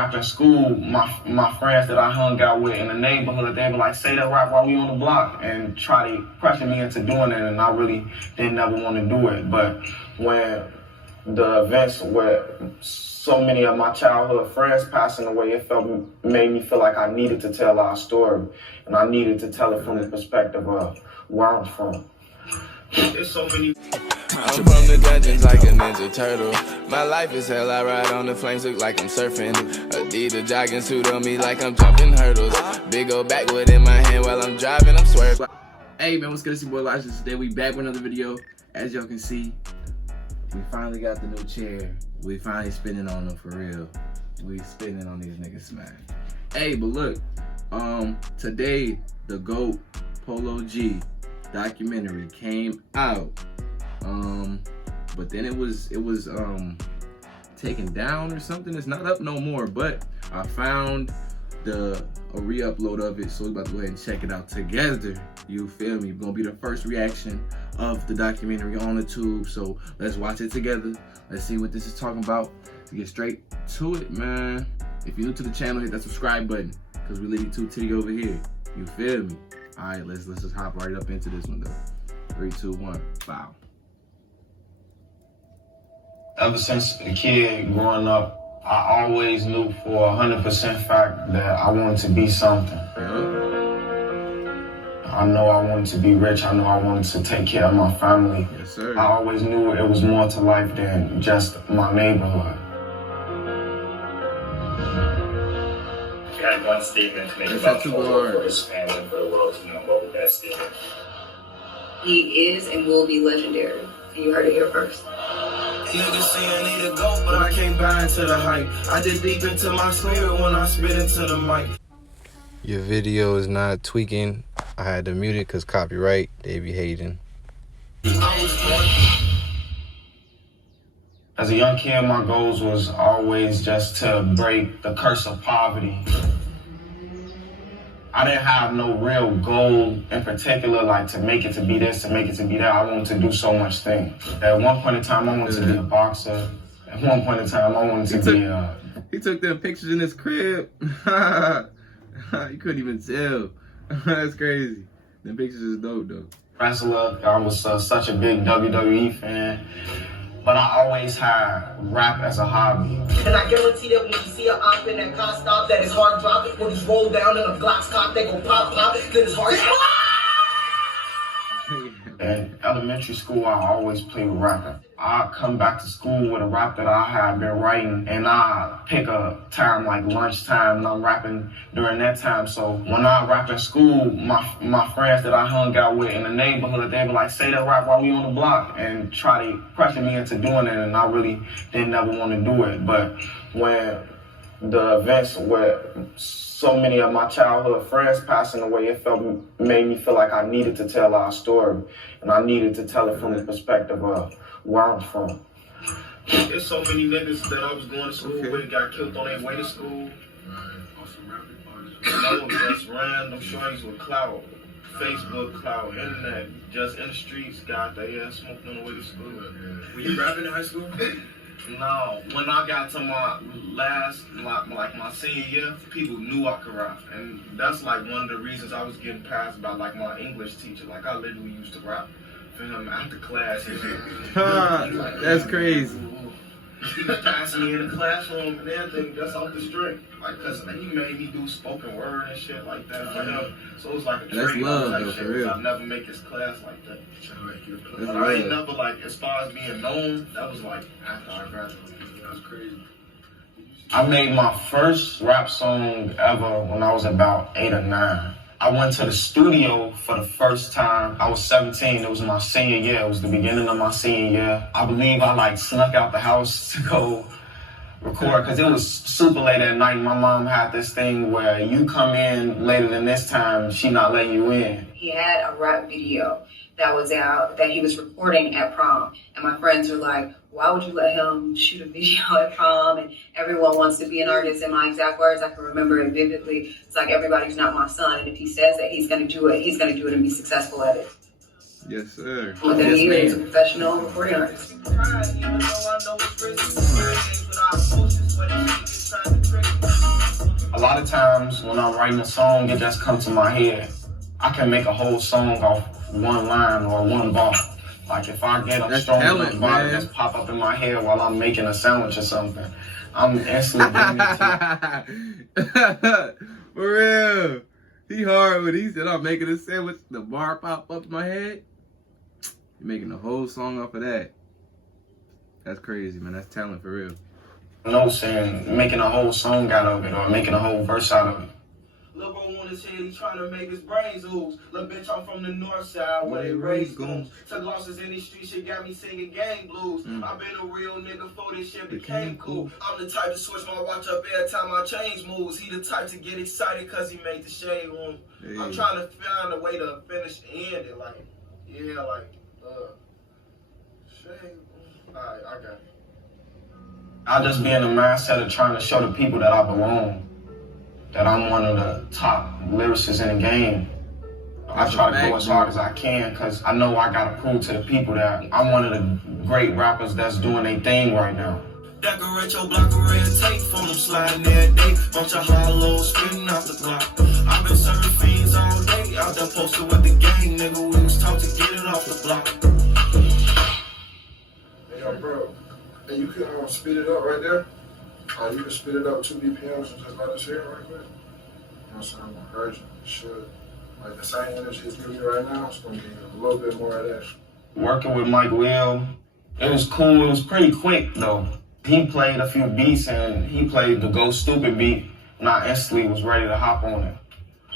After school, my friends that I hung out with in the neighborhood, they were like, say that rap while we on the block, and try to pressure me into doing it, and I really didn't ever want to do it. But when the events where so many of my childhood friends passing away, it made me feel like I needed to tell our story, and I needed to tell it from the perspective of where I'm from. There's so many. I'm from the dungeons like a Ninja Turtle. My life is hell, I ride on the flames, look like I'm surfing. Adidas jogging suit on me like I'm jumping hurdles. Big old backwood in my hand while I'm driving, I'm swerving. Hey man, what's good? It's your boy lyricist. Today we back with another video. As y'all can see, we finally got the new chair. We finally spinning on them for real. We spinning on these niggas, man. Hey, but look, today the GOAT Polo G documentary came out. But then it was taken down or something. It's not up no more, but I found a re-upload of it, so we're about to go ahead and check it out together. You feel me? Gonna be the first reaction of the documentary on the tube, so let's watch it together. Let's see what this is talking about. To get straight to it, man. If you're new to the channel, hit that subscribe button, because we leave you titty over here. You feel me? Alright, let's just hop right up into this one though. 3, 2, 1, wow. Ever since a kid growing up, I always knew for 100% fact that I wanted to be something. I know I wanted to be rich. I know I wanted to take care of my family. Yes, sir. I always knew it was more to life than just my neighborhood. If you had one statement to make about Polo for his family and for the world to know, what would that statement? He is and will be legendary. And you heard it here first. Niggas say I need a goat, but I can't buy into the hype. I did deep into my spirit when I spit into the mic. Your video is not tweaking. I had to mute it because copyright, they be hating. As a young kid, my goals was always just to break the curse of poverty. I didn't have no real goal in particular, like to make it to be this, to make it to be that. I wanted to do so much things. At one point in time, I wanted to be a boxer. At one point in time, I wanted to be a... He took them pictures in his crib. You couldn't even tell. That's crazy. Them pictures is dope, though. Wrestler. I was such a big WWE fan. But I always had rap as a hobby. And I guarantee that when you see an op in that car stop, that his heart drop. When he's rolled down in a Glock's cock, they go pop, pop, then his heart In elementary school, I always played with rapping. I come back to school with a rap that I had been writing, and I pick a time like lunchtime, and I'm rapping during that time. So when I rap in school, my friends that I hung out with in the neighborhood, they were like, say that rap while we on the block, and try to pressure me into doing it, and I really didn't ever want to do it. But when the events where so many of my childhood friends passing away, it made me feel like I needed to tell our story, and I needed to tell it from the perspective of where I'm from. There's so many niggas that I was going to school with got killed on their way to school. No, just random shorties with clout, Facebook clout, internet, just in the streets, got their ass smoked on the way to school. Were you rapping in high school? No, when I got to my last, my senior year, people knew I could rap. And that's like one of the reasons I was getting passed by like my English teacher. Like I literally used to rap for him after class. That's crazy. He was passing me in the classroom and everything, that's off the strength. Like, cause he made me do spoken word and shit like that for him. So it was like a that's trade love, type though, shit, for real. I never make his class like that. That's But I ain't never like, as far as being known, that was like after I graduated. That's crazy. I made my first rap song ever when I was about 8 or 9. I went to the studio for the first time. I was 17, it was my senior year. It was the beginning of my senior year. I believe I like snuck out the house to go record because it was super late at night. My mom had this thing where you come in later than this time, she not letting you in. He had a rap video that was out that he was recording at prom. And my friends were like, why would you let him shoot a video at prom? And everyone wants to be an artist. In my exact words, I can remember it vividly. It's like, everybody's not my son. And if he says that he's going to do it, he's going to do it and be successful at it. Yes, sir. Within a year, he's a professional recording artist. even though I know it's risky. But I post this way, trying to trick me. lot of times when I'm writing a song, it just comes to my head. I can make a whole song off one line or one bar. Like if I get a strong enough bar that just pop up in my head while I'm making a sandwich or something, I'm instantly getting into it. For real. He hard when he said I'm making a sandwich, the bar pop up in my head. You're making a whole song off of that. That's crazy, man. That's talent for real. No saying making a whole song out of it or making a whole verse out of it. Lil' bro want his head, he trying to make his brains ooze. Lil' bitch, I'm from the north side where they raise goons. Took losses in these streets, shit got me singing gang blues. I've been a real nigga before this shit became cool. I'm the type to switch my watch up every time I change moves. He the type to get excited cause he made the shade room. Hey. I'm trying to find a way to finish the end it, like, yeah, like, shade room. Alright, I got it. I just be in the mindset of trying to show the people that I belong. That I'm one of the top lyricists in the game. I try to go as hard as I can because I know I gotta prove to the people that I'm one of the great rappers that's doing their thing right now. Decorate your block of red tape from them sliding every day. Bunch of hollows spitting off the block. I've been serving fiends all day. Out there posted with the gang, nigga. We was taught to get it off the block. Hey, yo, bro. Hey, you can speed it up right there. You can speed it up 2 BPMs and just let us hear it right quick. You know what I'm saying? I'm gonna urge you. It should. Like the same energy it's giving you right now, it's gonna give you a little bit more of that. Working with Mike Will, it was cool. It was pretty quick though. He played a few beats and he played the Go Stupid beat, and I instantly was ready to hop on it.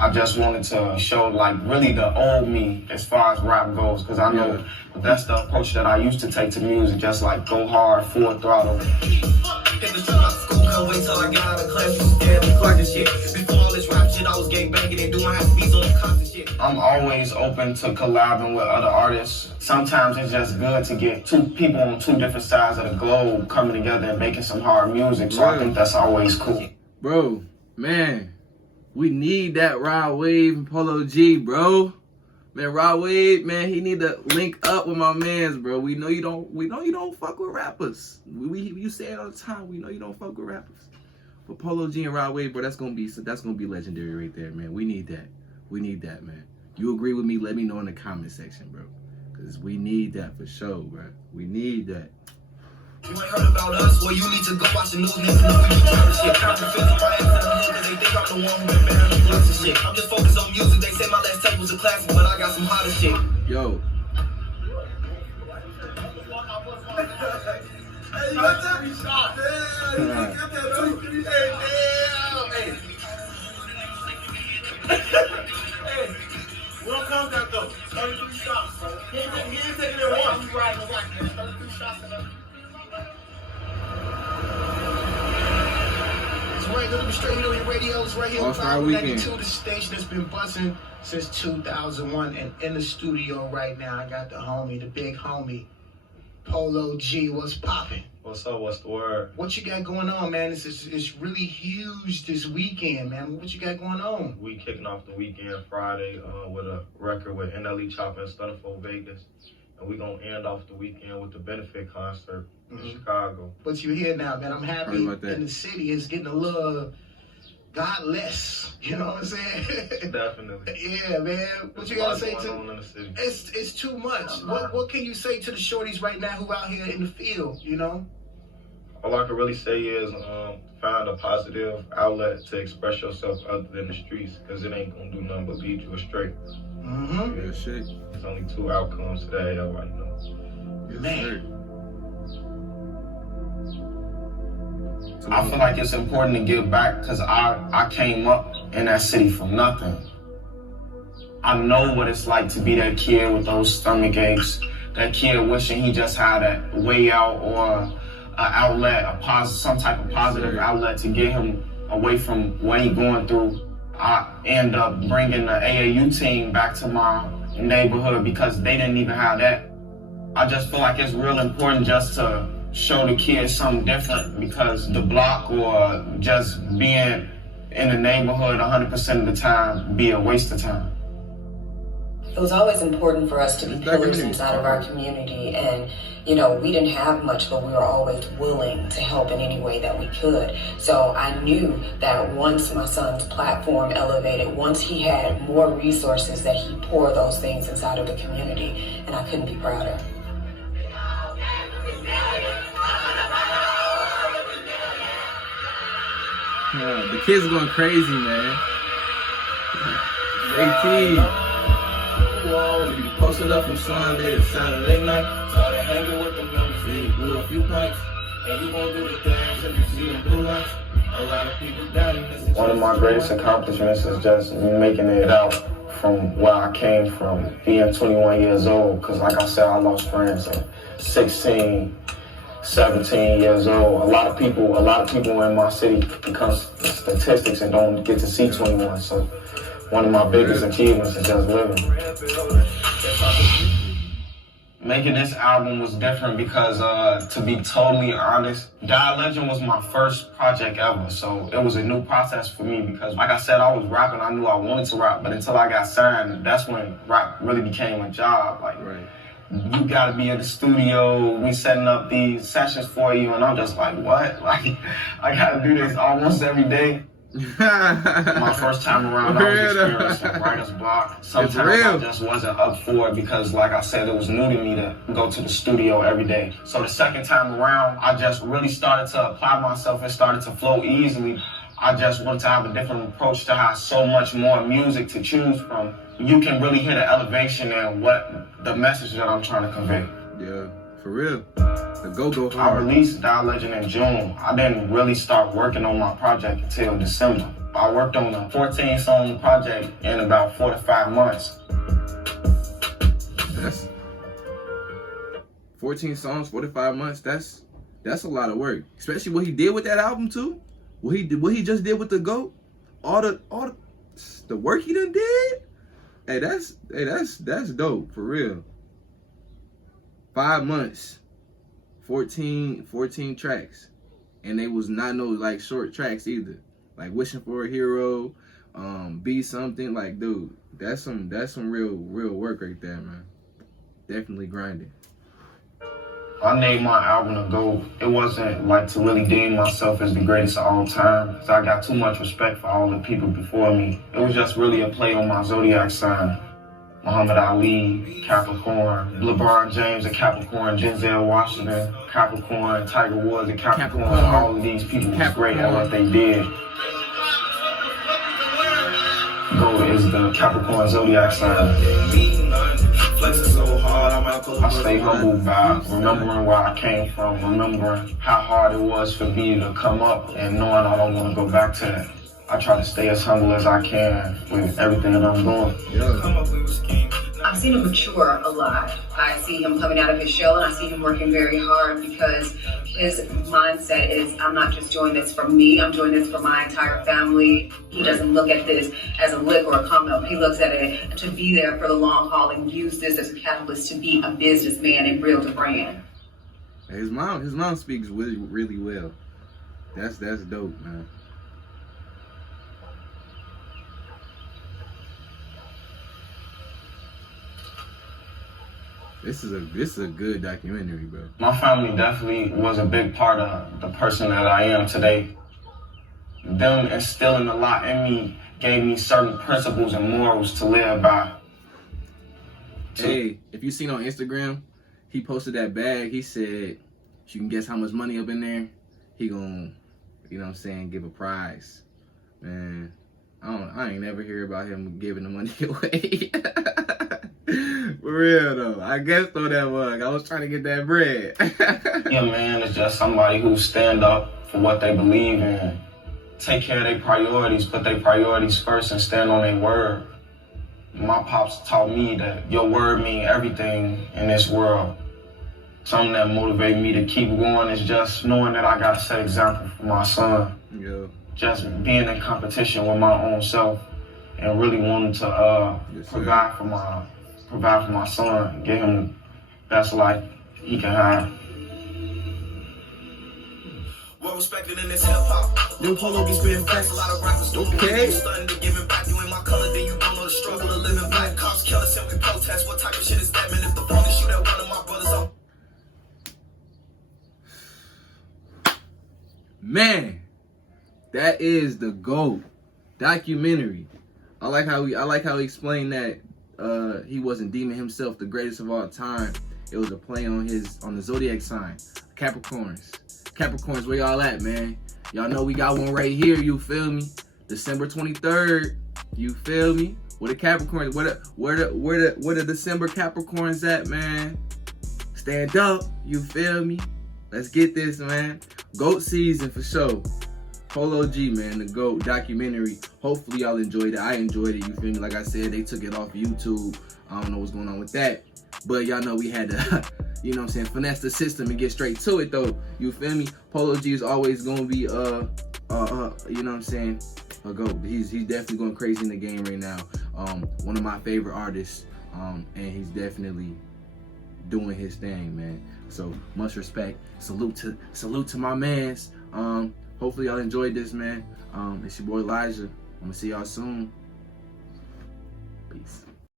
I just wanted to show like really the old me as far as rap goes, because I know that's the approach that I used to take to music, just like go hard, full throttle. Hit the shot out of school, can't wait till I got out of class. Damn, Clark and shit. Before all this rap shit, I was gang banging and doing half beats on the constant shit. I'm always open to collabing with other artists. Sometimes it's just good to get two people on two different sides of the globe coming together and making some hard music. So I think that's always cool. Bro, man, we need that Rod Wave and Polo G, bro. Man, Rod Wave, man, he need to link up with my mans, bro. We know you don't fuck with rappers. You say it all the time. We know you don't fuck with rappers. But Polo G and Rod Wave, bro, that's gonna be legendary right there, man. We need that. We need that, man. You agree with me? Let me know in the comment section, bro. Cause we need that for sure, bro. We need that. You ain't heard about us? Well, you need to go watch the news, nigga. Know we be trying to shit. Counting fifty my ass in the hood, cause they think I'm the one who been bearing the blunts and shit. I'm just focused on music. They say my last tape was a classic, but I got some hotter shit. Yo. Hey, you got that? Shot. Yeah, you got that too. Hey, hey, what comes that though? 33 shots, bro. He ain't taking it once. You right, man. 33 shots in there. Right, good to be straight here on your radios, right here on 592, the station that's been buzzing since 2001, and in the studio right now, I got the homie, the big homie, Polo G. What's poppin'? What's up? What's the word? What you got going on, man? It's really huge this weekend, man. What you got going on? We kicking off the weekend Friday with a record with NLE Chopper and Stunnerful Vegas. And we're going to end off the weekend with the benefit concert in Chicago. But you're here now, man. I'm happy. And the city is getting a little godless. You know what I'm saying? Definitely. Yeah, man. What you got to say to it's too much. What can you say to the shorties right now who out here in the field, you know? All I can really say is find a positive outlet to express yourself other than the streets, because it ain't going to do nothing but lead you astray. Yeah, shit. There's only 2 outcomes today, everybody knows. Man. I feel like it's important to give back because I came up in that city from nothing. I know what it's like to be that kid with those stomach aches, that kid wishing he just had a way out or an outlet, some type of positive outlet to get him away from what he's going through. I end up bringing the AAU team back to my neighborhood because they didn't even have that. I just feel like it's real important just to show the kids something different, because the block or just being in the neighborhood 100% of the time be a waste of time. It was always important for us to be pillars inside of our community, and you know, we didn't have much, but we were always willing to help in any way that we could. So I knew that once my son's platform elevated, once he had more resources, that he'd pour those things inside of the community, and I couldn't be prouder. The kids are going crazy, man. 18. You posted up from Sunday to Saturday night. Started hanging with the members, blew a few pints. And you gon' do the things if you see them blue lights. A lot of people doubting this. One of my greatest accomplishments is just making it out from where I came from, being 21 years old. Because like I said, I lost friends at 16, 17 years old. A lot of people in my city become statistics and don't get to see 21. So one of my biggest achievements is just living. Making this album was different because, to be totally honest, Die Legend was my first project ever. So it was a new process for me because, like I said, I was rapping. I knew I wanted to rap, but until I got signed, that's when rap really became a job. Like, you gotta be in the studio, we setting up these sessions for you, and I'm just like, what? Like, I gotta do this almost every day. My first time around, I was experiencing writer's block. Sometimes I just wasn't up for it because, like I said, it was new to me to go to the studio every day. So the second time around, I just really started to apply myself and started to flow easily. I just wanted to have a different approach to have so much more music to choose from. You can really hear the elevation and what the message that I'm trying to convey. Yeah, for real. The go hard. I released Die Legend in June. I didn't really start working on my project until December. I worked on a 14-song project in about 4 to 5 months. That's 14 songs, 4 to 5 months. That's a lot of work. Especially what he did with that album too. What he just did with the GOAT. All the work he done did. Hey, that's dope for real. 5 months, 14 tracks, and they was not no like short tracks either. Like Wishing for a Hero, Be Something. Like, dude, that's some real work right there, man. Definitely grinding. I named my album The GOAT. It wasn't like to really deem myself as the greatest of all time, because I got too much respect for all the people before me. It was just really a play on my zodiac sign. Muhammad Ali, Capricorn, LeBron James, a Capricorn, Denzel Washington, Capricorn, Tiger Woods, a Capricorn. All of these people was great at what they did. GOAT is the Capricorn zodiac sign. I stay humble by remembering where I came from, remembering how hard it was for me to come up, and knowing I don't want to go back to that. I try to stay as humble as I can with everything that I'm doing. I've seen him mature a lot. I see him coming out of his shell, and I see him working very hard because his mindset is, I'm not just doing this for me, I'm doing this for my entire family. He doesn't look at this as a lick or a comment. He looks at it to be there for the long haul and use this as a catalyst to be a businessman and build a brand. His mom speaks really well. That's dope, man. This is a good documentary, bro. My family definitely was a big part of the person that I am today. Them instilling a lot in me gave me certain principles and morals to live by. Hey, if you seen on Instagram, he posted that bag. He said, if you can guess how much money up in there, he gonna, you know what I'm saying, give a prize. Man, I ain't never hear about him giving the money away. For real though, I guess throw that mug. I was trying to get that bread. Yeah, man, it's just somebody who stand up for what they believe in, take care of their priorities, put their priorities first, and stand on their word. My pops taught me that your word means everything in this world. Something that motivated me to keep going is just knowing that I gotta set example for my son. Yeah. Just being in competition with my own self and really wanting to provide for my son, give him the best life he can have. Well respected in this hip hop. New Polo G spitting facts. A lot of rappers okay. Stunning to giving back. You in my color, then you don't know the struggle of living black. Cops killers and we protest. What type of shit is that, man? If the police shoot at one of my brothers, I'm... Man, that is the GOAT documentary. I like how he explained that he wasn't deeming himself the greatest of all time. It was a play on the zodiac sign, Capricorns. Capricorns, where y'all at, man? Y'all know we got one right here. You feel me? December 23rd. You feel me? Where the Capricorns? Where the December Capricorns at, man? Stand up. You feel me? Let's get this, man. GOAT season for sure. Polo G, man, the GOAT documentary. Hopefully y'all enjoyed it. I enjoyed it, you feel me? Like I said, they took it off YouTube. I don't know what's going on with that. But y'all know we had to, you know what I'm saying, finesse the system and get straight to it, though. You feel me? Polo G is always going to be, you know what I'm saying, a GOAT. He's definitely going crazy in the game right now. One of my favorite artists, and he's definitely doing his thing, man. So much respect. Salute to my mans. Hopefully y'all enjoyed this, man. It's your boy Elijah. I'm gonna see y'all soon. Peace.